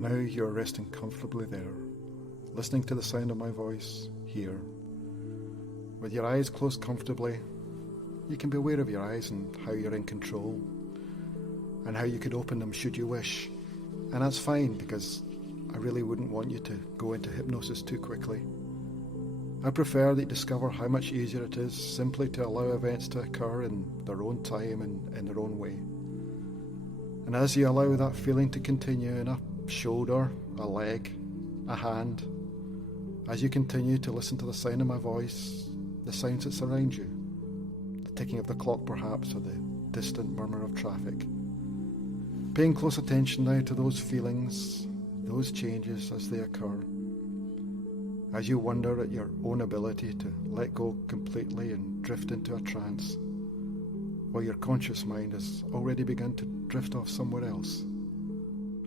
Now you're resting comfortably there, listening to the sound of my voice here. With your eyes closed comfortably, you can be aware of your eyes and how you're in control, and how you could open them should you wish. And that's fine, because I really wouldn't want you to go into hypnosis too quickly. I prefer that you discover how much easier it is simply to allow events to occur in their own time and in their own way. And as you allow that feeling to continue in a shoulder, a leg, a hand, as you continue to listen to the sound of my voice, the sounds that surround you, the ticking of the clock perhaps, or the distant murmur of traffic, paying close attention now to those feelings, those changes as they occur, as you wonder at your own ability to let go completely and drift into a trance, while your conscious mind has already begun to drift off somewhere else,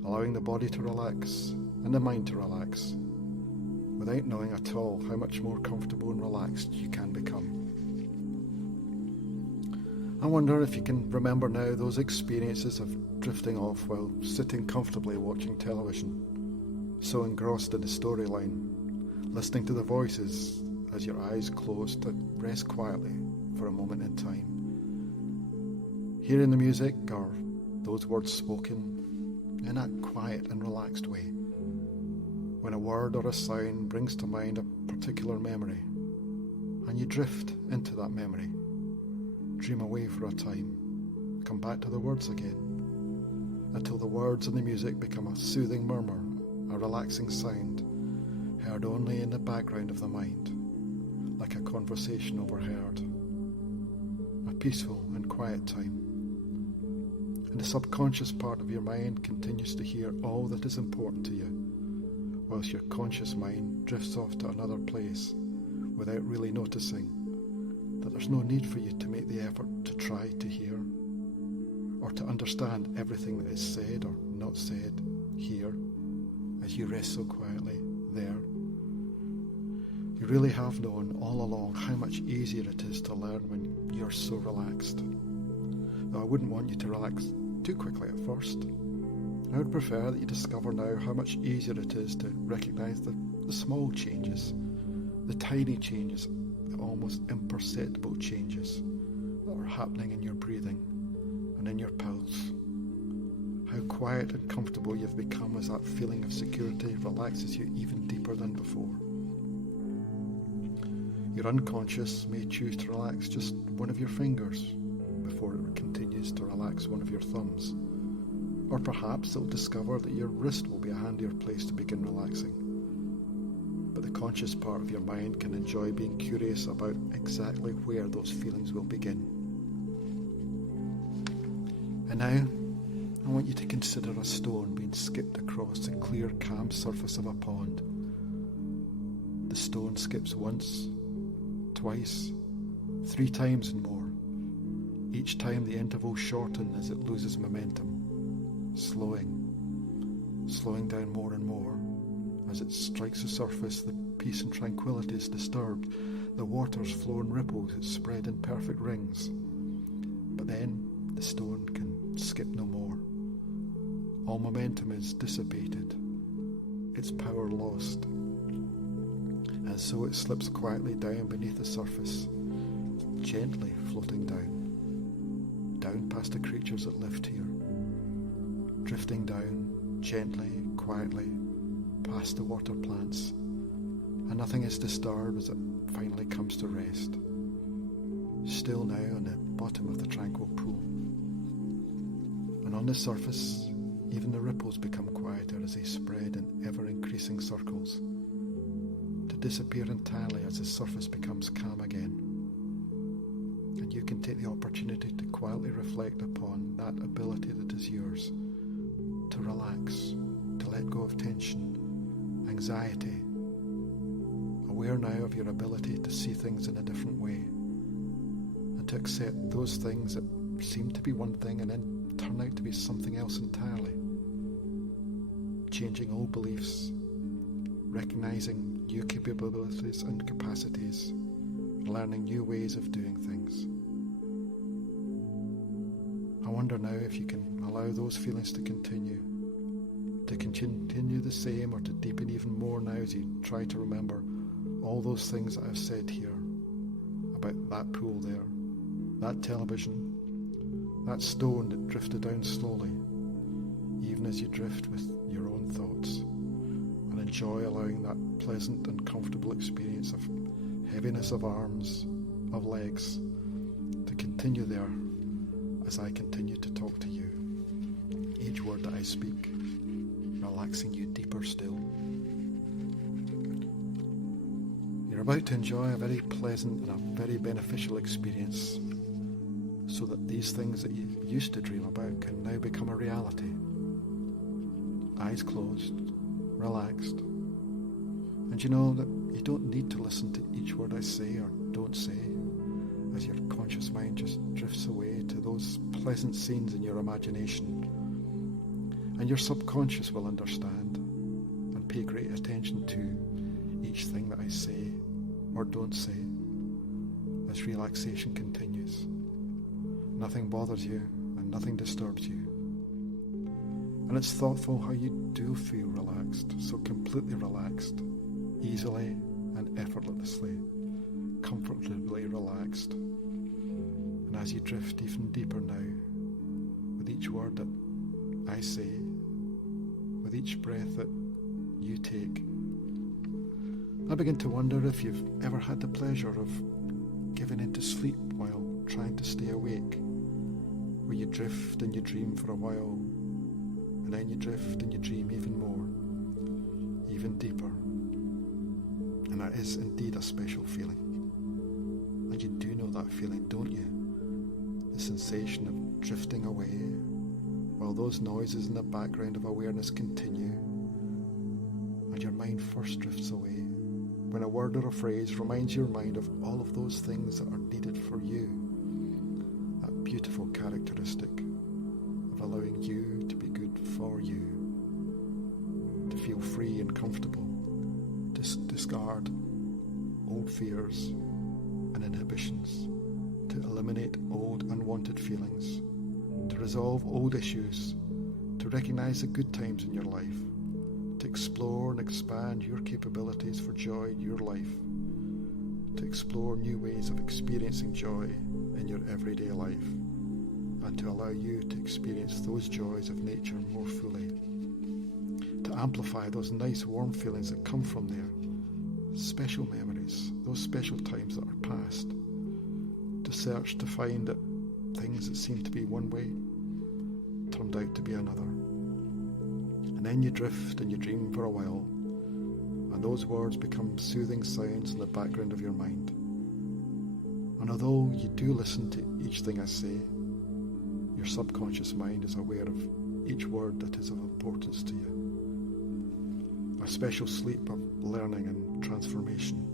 allowing the body to relax and the mind to relax, without knowing at all how much more comfortable and relaxed you can become. I wonder if you can remember now those experiences of drifting off while sitting comfortably watching television, so engrossed in the storyline, listening to the voices as your eyes closed to rest quietly for a moment in time. Hearing the music or those words spoken in that quiet and relaxed way, when a word or a sound brings to mind a particular memory, and you drift into that memory, dream away for a time, come back to the words again, until the words and the music become a soothing murmur, a relaxing sound, heard only in the background of the mind, like a conversation overheard, a peaceful and quiet time. And the subconscious part of your mind continues to hear all that is important to you, whilst your conscious mind drifts off to another place without really noticing that there's no need for you to make the effort to try to hear or to understand everything that is said or not said here, as you rest so quietly there. You really have known all along how much easier it is to learn when you're so relaxed. Though I wouldn't want you to relax too quickly at first. I would prefer that you discover now how much easier it is to recognise the small changes, the tiny changes, the almost imperceptible changes that are happening in your breathing and in your pulse. How quiet and comfortable you've become as that feeling of security relaxes you even deeper than before. Your unconscious may choose to relax just one of your fingers before it continues to relax one of your thumbs. Or perhaps it'll discover that your wrist will be a handier place to begin relaxing. But the conscious part of your mind can enjoy being curious about exactly where those feelings will begin. And now, I want you to consider a stone being skipped across the clear, calm surface of a pond. The stone skips once, twice, 3 times and more. Each time the intervals shorten as it loses momentum, slowing down more and more. As it strikes the surface, the peace and tranquility is disturbed. The waters flow in ripples, it's spread in perfect rings. But then the stone can skip no more. All momentum is dissipated, its power lost. And so it slips quietly down beneath the surface, gently floating down past the creatures that lived here, drifting down gently, quietly, past the water plants, and nothing is disturbed as it finally comes to rest, still now on the bottom of the tranquil pool. And on the surface, even the ripples become quieter as they spread in ever-increasing circles, to disappear entirely as the surface becomes calm again. And you can take the opportunity to quietly reflect upon that ability that is yours, to relax, to let go of tension, anxiety, aware now of your ability to see things in a different way, and to accept those things that seem to be one thing and then turn out to be something else entirely. Changing old beliefs, recognizing new capabilities and capacities, learning new ways of doing things. I wonder now if you can allow those feelings to continue, to continue the same or to deepen even more now as you try to remember all those things that I've said here about that pool there, that television, that stone that drifted down slowly, even as you drift with your own thoughts, and enjoy allowing that pleasant and comfortable experience of heaviness of arms, of legs, to continue there as I continue to talk to you. Each word that I speak, relaxing you deeper still. You're about to enjoy a very pleasant and a very beneficial experience, so that these things that you used to dream about can now become a reality. Eyes closed, relaxed. And you know that you don't need to listen to each word I say or don't say, as your conscious mind just drifts away to those pleasant scenes in your imagination. And your subconscious will understand and pay great attention to each thing that I say or don't say as relaxation continues. Nothing bothers you and nothing disturbs you. And it's thoughtful how you do feel relaxed, so completely relaxed, easily and effortlessly, comfortably relaxed. And as you drift even deeper now, with each word that I say, with each breath that you take, I begin to wonder if you've ever had the pleasure of giving into sleep while trying to stay awake, where you drift and you dream for a while, and then you drift and you dream even more, even deeper. And that is indeed a special feeling. And you do know that feeling, don't you? The sensation of drifting away while those noises in the background of awareness continue, and your mind first drifts away when a word or a phrase reminds your mind of all of those things that are needed for you. That beautiful characteristic of allowing you to be good for you, to feel free and comfortable, to discard old fears and inhibitions, to eliminate old unwanted feelings, to resolve old issues, to recognize the good times in your life, to explore and expand your capabilities for joy in your life, to explore new ways of experiencing joy in your everyday life, and to allow you to experience those joys of nature more fully, to amplify those nice warm feelings that come from there, special memories, those special times that are past, to search to find that things that seem to be one way turned out to be another. And then you drift and you dream for a while, and those words become soothing sounds in the background of your mind. And although you do listen to each thing I say, your subconscious mind is aware of each word that is of importance to you. A special sleep of learning and transformation.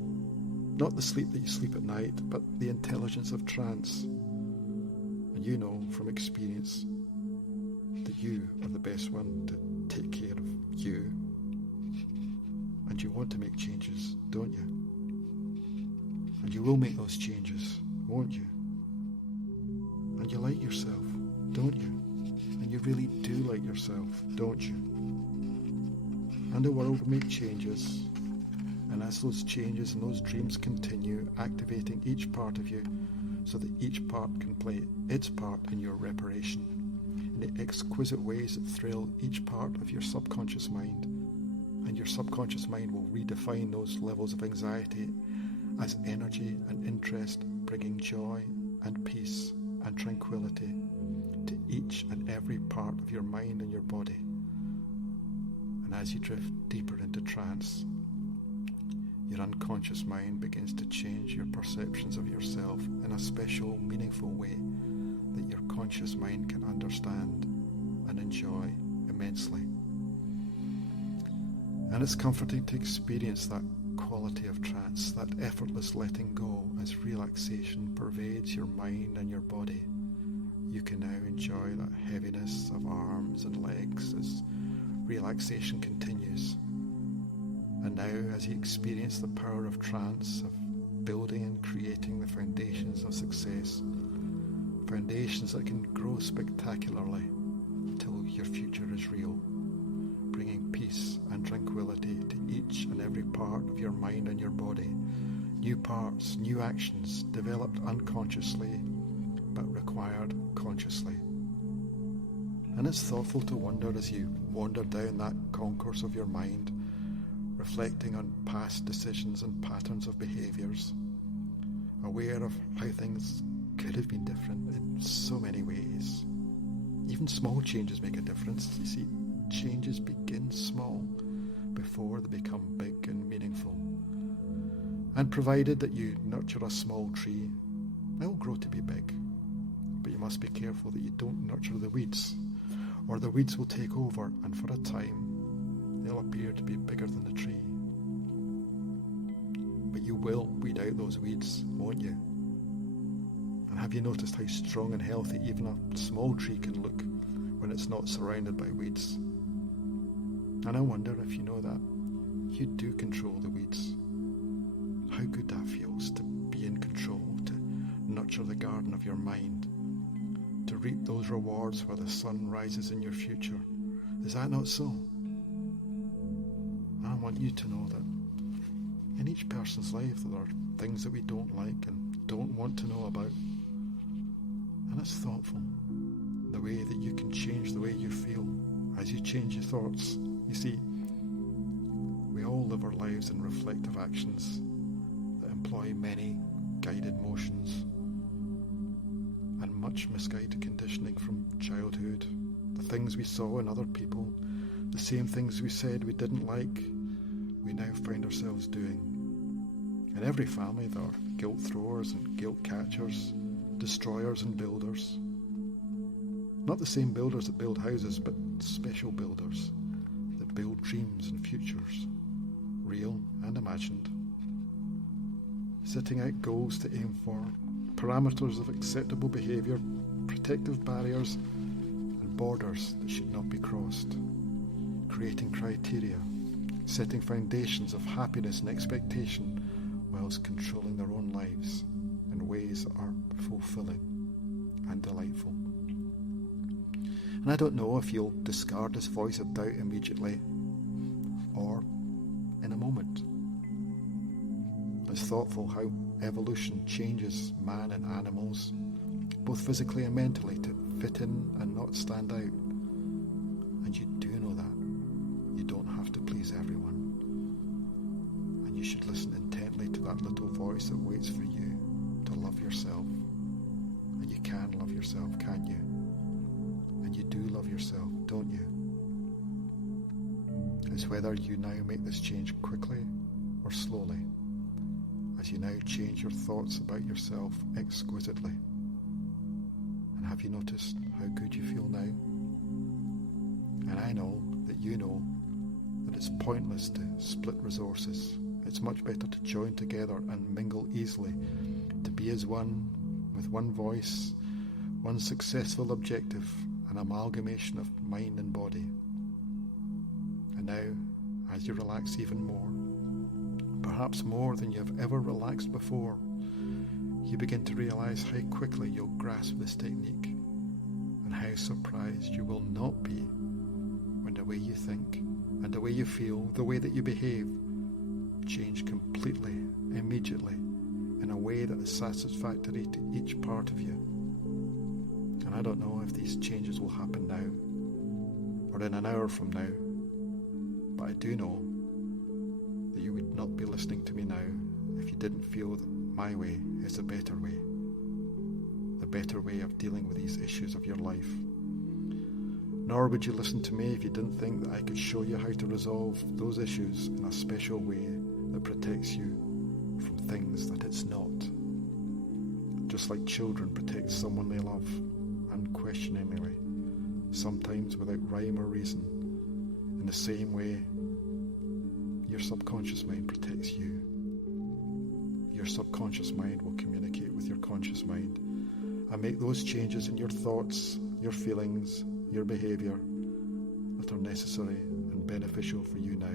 Not the sleep that you sleep at night, but the intelligence of trance. And you know from experience that you are the best one to take care of you. And you want to make changes, don't you? And you will make those changes, won't you? And you like yourself, don't you? And you really do like yourself, don't you? And the world will make changes. And as those changes and those dreams continue, activating each part of you so that each part can play its part in your reparation, in the exquisite ways that thrill each part of your subconscious mind. And your subconscious mind will redefine those levels of anxiety as energy and interest, bringing joy and peace and tranquility to each and every part of your mind and your body. And as you drift deeper into trance, your unconscious mind begins to change your perceptions of yourself in a special, meaningful way that your conscious mind can understand and enjoy immensely. And it's comforting to experience that quality of trance, that effortless letting go as relaxation pervades your mind and your body. You can now enjoy that heaviness of arms and legs as relaxation continues. And now, as you experience the power of trance, of building and creating the foundations of success, foundations that can grow spectacularly until your future is real, bringing peace and tranquility to each and every part of your mind and your body. New parts, new actions developed unconsciously but required consciously. And it's thoughtful to wonder as you wander down that concourse of your mind, reflecting on past decisions and patterns of behaviours, aware of how things could have been different in so many ways. Even small changes make a difference. You see, changes begin small before they become big and meaningful. And provided that you nurture a small tree, it will grow to be big. But you must be careful that you don't nurture the weeds, or the weeds will take over, and for a time they'll appear to be bigger than the tree. But you will weed out those weeds, won't you? And have you noticed how strong and healthy even a small tree can look when it's not surrounded by weeds? And I wonder if you know that you do control the weeds. How good that feels to be in control, to nurture the garden of your mind, to reap those rewards where the sun rises in your future. Is that not so? I want you to know that in each person's life there are things that we don't like and don't want to know about. And it's thoughtful, the way that you can change the way you feel as you change your thoughts. You see, we all live our lives in reflective actions that employ many guided motions and much misguided conditioning from childhood. The things we saw in other people, the same things we said we didn't like, we now find ourselves doing. In every family there are guilt throwers and guilt catchers, destroyers and builders. Not the same builders that build houses, but special builders that build dreams and futures, real and imagined. Setting out goals to aim for, parameters of acceptable behaviour, protective barriers and borders that should not be crossed. Creating criteria, setting foundations of happiness and expectation whilst controlling their own lives in ways that are fulfilling and delightful. And I don't know if you'll discard this voice of doubt immediately or in a moment. It's thoughtful how evolution changes man and animals, both physically and mentally, to fit in and not stand out. And you do know that. You don't have to please everyone. And you should listen intently to that little voice that waits for you to love yourself. And you can love yourself, can't you? And you do love yourself, don't you? It's whether you now make this change quickly or slowly, as you now change your thoughts about yourself exquisitely. And have you noticed how good you feel now? And I know that you know that it's pointless to split resources. It's much better to join together and mingle easily, to be as one, with one voice, one successful objective, an amalgamation of mind and body. And now, as you relax even more, perhaps more than you have ever relaxed before, you begin to realise how quickly you'll grasp this technique, and how surprised you will not be when the way you think and the way you feel, the way that you behave, change completely, immediately, in a way that is satisfactory to each part of you. And I don't know if these changes will happen now or in an hour from now, but I do know that you would not be listening to me now if you didn't feel that my way is the better way of dealing with these issues of your life. Nor would you listen to me if you didn't think that I could show you how to resolve those issues in a special way that protects you from things that it's not. Just like children protect someone they love, unquestioningly, sometimes without rhyme or reason. In the same way, your subconscious mind protects you. Your subconscious mind will communicate with your conscious mind and make those changes in your thoughts, your feelings, your behaviour that are necessary and beneficial for you now.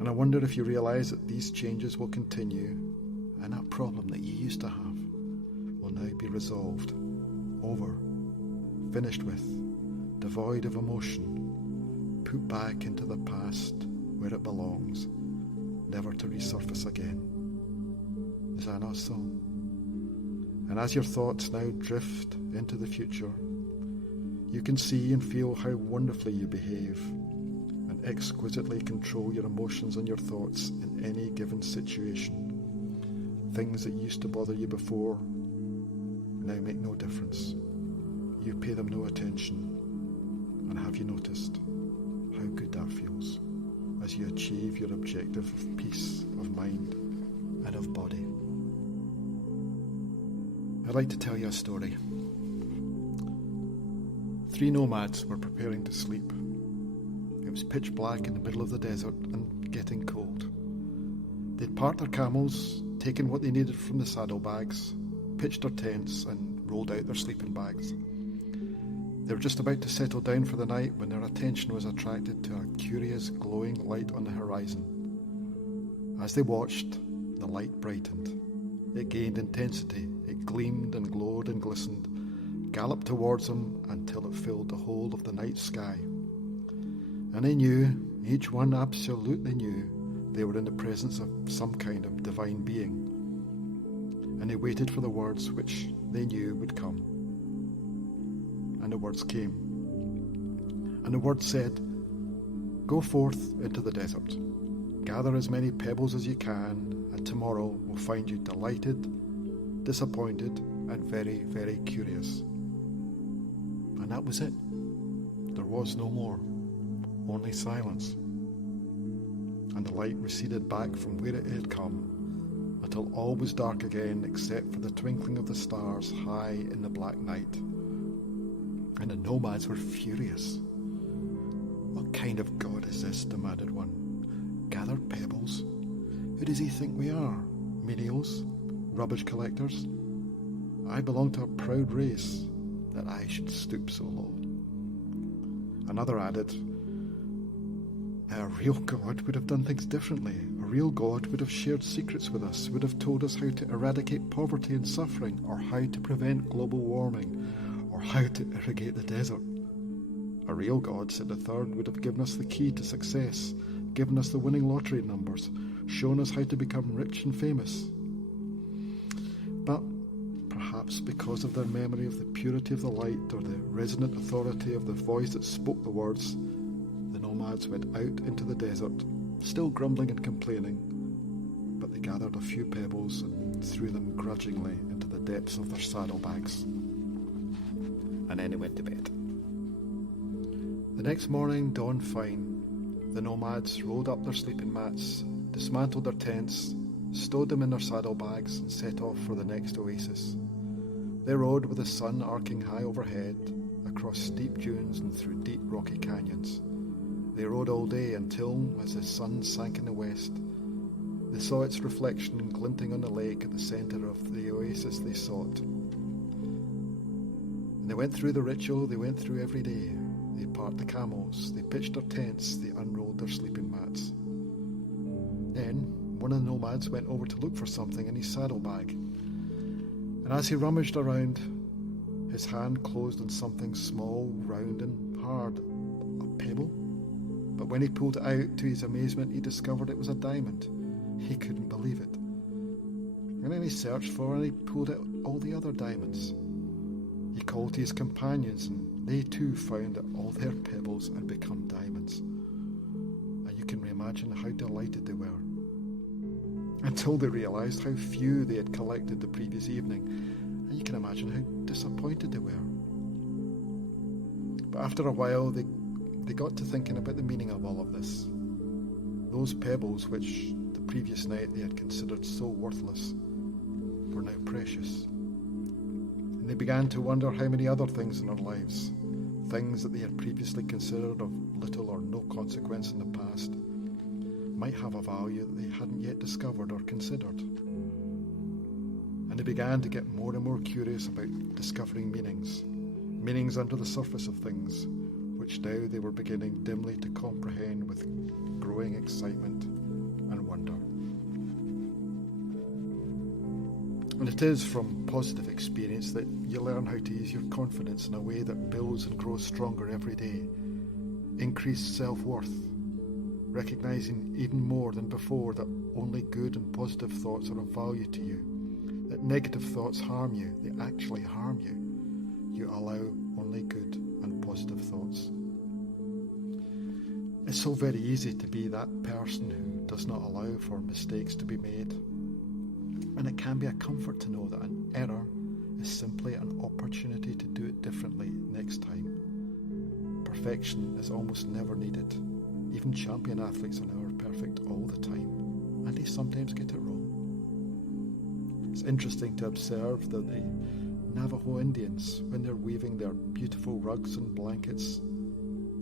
And I wonder if you realise that these changes will continue, and that problem that you used to have will now be resolved, over, finished with, devoid of emotion, put back into the past where it belongs, never to resurface again. Is that not so? And as your thoughts now drift into the future, you can see and feel how wonderfully you behave and exquisitely control your emotions and your thoughts in any given situation. Things that used to bother you before now make no difference. You pay them no attention. And have you noticed how good that feels as you achieve your objective of peace of mind and of body? I'd like to tell you a story. 3 nomads were preparing to sleep. It was pitch black in the middle of the desert and getting cold. They'd parked their camels, taken what they needed from the saddlebags, pitched their tents and rolled out their sleeping bags. They were just about to settle down for the night when their attention was attracted to a curious glowing light on the horizon. As they watched, the light brightened. It gained intensity, it gleamed and glowed and glistened, galloped towards them until it filled the whole of the night sky. And they knew, each one absolutely knew, they were in the presence of some kind of divine being. And they waited for the words which they knew would come. And the words came. And the words said, "Go forth into the desert. Gather as many pebbles as you can, and tomorrow will find you delighted, disappointed, and very, very curious." And that was it. There was no more. Only silence. And the light receded back from where it had come until all was dark again except for the twinkling of the stars high in the black night. And the nomads were furious. "What kind of god is this?" demanded one. "Gather pebbles? Who does he think we are? Menials? Rubbish collectors? I belong to a proud race, that I should stoop so low." Another added, "A real god would have done things differently. A real god would have shared secrets with us, would have told us how to eradicate poverty and suffering, or how to prevent global warming, or how to irrigate the desert. A real god," said the third, "would have given us the key to success, given us the winning lottery numbers, shown us how to become rich and famous." But perhaps because of their memory of the purity of the light or the resonant authority of the voice that spoke the words, the nomads went out into the desert, still grumbling and complaining, but they gathered a few pebbles and threw them grudgingly into the depths of their saddlebags. And then they went to bed. The next morning dawned fine. The nomads rolled up their sleeping mats, dismantled their tents, stowed them in their saddlebags, and set off for the next oasis. They rode with the sun arcing high overhead, across steep dunes and through deep rocky canyons. They rode all day until, as the sun sank in the west, they saw its reflection glinting on the lake at the centre of the oasis they sought. And they went through the ritual they went through every day. They parked the camels, they pitched their tents, they unrolled their sleeping mats. Then one of the nomads went over to look for something in his saddlebag, and as he rummaged around, his hand closed on something small, round and hard, a pebble. But when he pulled it out, to his amazement, he discovered it was a diamond. He couldn't believe it. And then he searched for it and he pulled out all the other diamonds. He called to his companions, and they too found that all their pebbles had become diamonds. And you can imagine how delighted they were. Until they realised how few they had collected the previous evening, and you can imagine how disappointed they were. But after a while, they got to thinking about the meaning of all of this. Those pebbles, which the previous night they had considered so worthless, were now precious. And they began to wonder how many other things in their lives, things that they had previously considered of little or no consequence in the past, might have a value that they hadn't yet discovered or considered. And they began to get more and more curious about discovering meanings under the surface of things, which now they were beginning dimly to comprehend with growing excitement and wonder. And it is from positive experience that you learn how to use your confidence in a way that builds and grows stronger every day. Increased self-worth, recognizing even more than before that only good and positive thoughts are of value to you, that negative thoughts harm you, they actually harm you. You allow only good and positive thoughts. It's so very easy to be that person who does not allow for mistakes to be made. And it can be a comfort to know that an error is simply an opportunity to do it differently next time. Perfection is almost never needed. Even champion athletes are never perfect all the time, and they sometimes get it wrong. It's interesting to observe that the Navajo Indians, when they're weaving their beautiful rugs and blankets,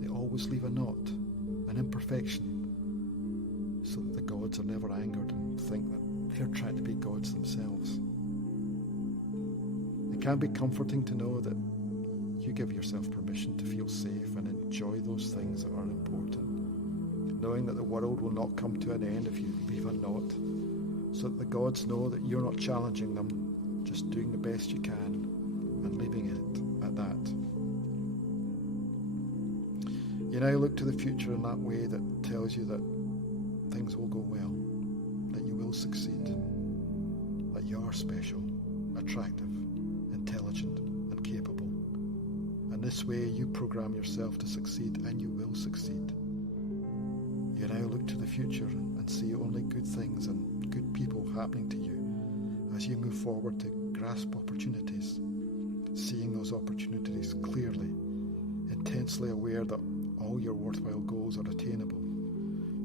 they always leave a knot, an imperfection, so that the gods are never angered and think that they're trying to be gods themselves. It can be comforting to know that you give yourself permission to feel safe and enjoy those things that are important, knowing that the world will not come to an end if you leave a knot, so that the gods know that you're not challenging them, just doing the best you can and leaving it at that. You now look to the future in that way that tells you that things will go well, that you will succeed, that you are special, attractive, intelligent and capable. And this way you program yourself to succeed, and you will succeed. You now look to the future and see only good things and good people happening to you as you move forward to grasp opportunities, seeing those opportunities clearly, intensely aware that all your worthwhile goals are attainable.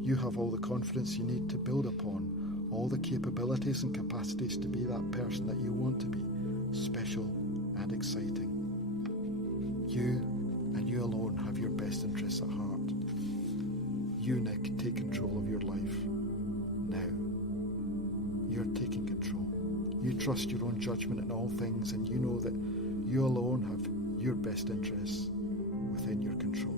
You have all the confidence you need to build upon, all the capabilities and capacities to be that person that you want to be, special and exciting. You and you alone have your best interests at heart. You, Nick, take control of your life. Now, you're taking control. You trust your own judgment in all things, and you know that you alone have your best interests within your control.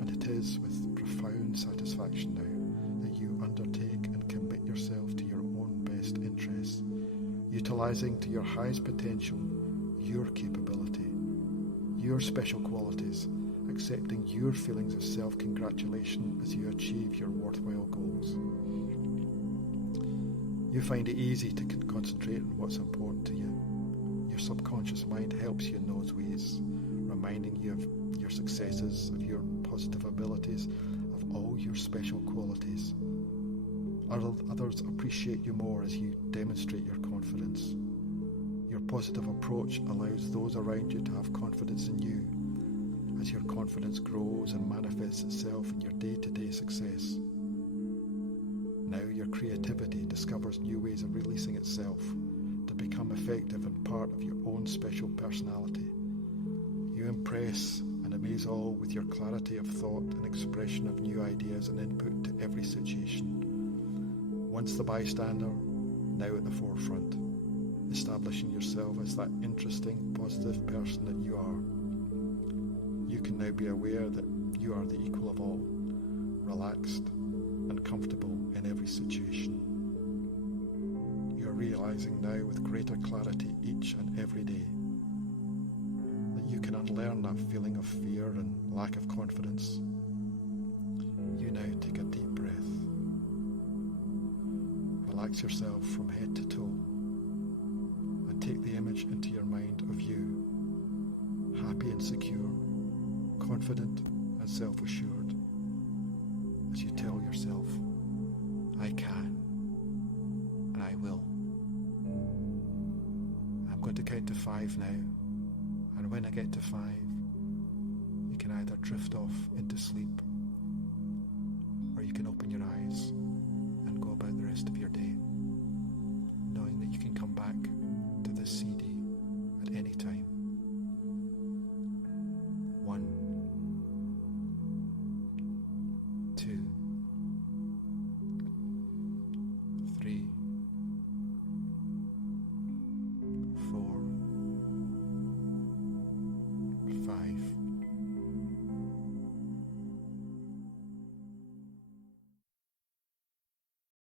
And it is with profound satisfaction now that you undertake and commit yourself to your own best interests, utilising to your highest potential your capability, your special qualities, accepting your feelings of self-congratulation as you achieve your worthwhile goals. You find it easy to concentrate on what's important to you. Your subconscious mind helps you in those ways, reminding you of your successes, of your positive abilities, of all your special qualities. Others appreciate you more as you demonstrate your confidence. Your positive approach allows those around you to have confidence in you as your confidence grows and manifests itself in your day-to-day success. Now your creativity discovers new ways of releasing itself to become effective and part of your own special personality. You impress and amaze all with your clarity of thought and expression of new ideas and input to every situation. Once the bystander, now at the forefront, establishing yourself as that interesting, positive person that you are. You can now be aware that you are the equal of all, relaxed and comfortable in every situation. You are realizing now with greater clarity each and every day that you can unlearn that feeling of fear and lack of confidence. You now take a deep breath. Relax yourself from head to toe and take the image into your mind of you, happy and secure, confident and self-assured, as you tell yourself, I can, and I will. I'm going to count to 5 now, and when I get to 5, you can either drift off into sleep, or you can open your eyes and go about the rest of your day.